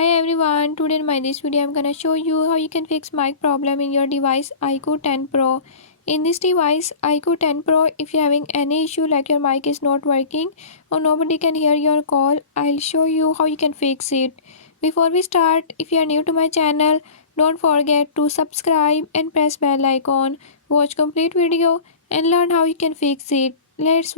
Hi everyone, today in my this video I'm gonna show you how you can fix mic problem in your device IQOO 10 Pro. In this device IQOO 10 Pro, if you're having any issue like your mic is not working or nobody can hear your call, I'll show you how you can fix it. Before we start, if you are new to my channel, don't forget to subscribe and press bell icon. Watch complete video and learn how you can fix it. Let's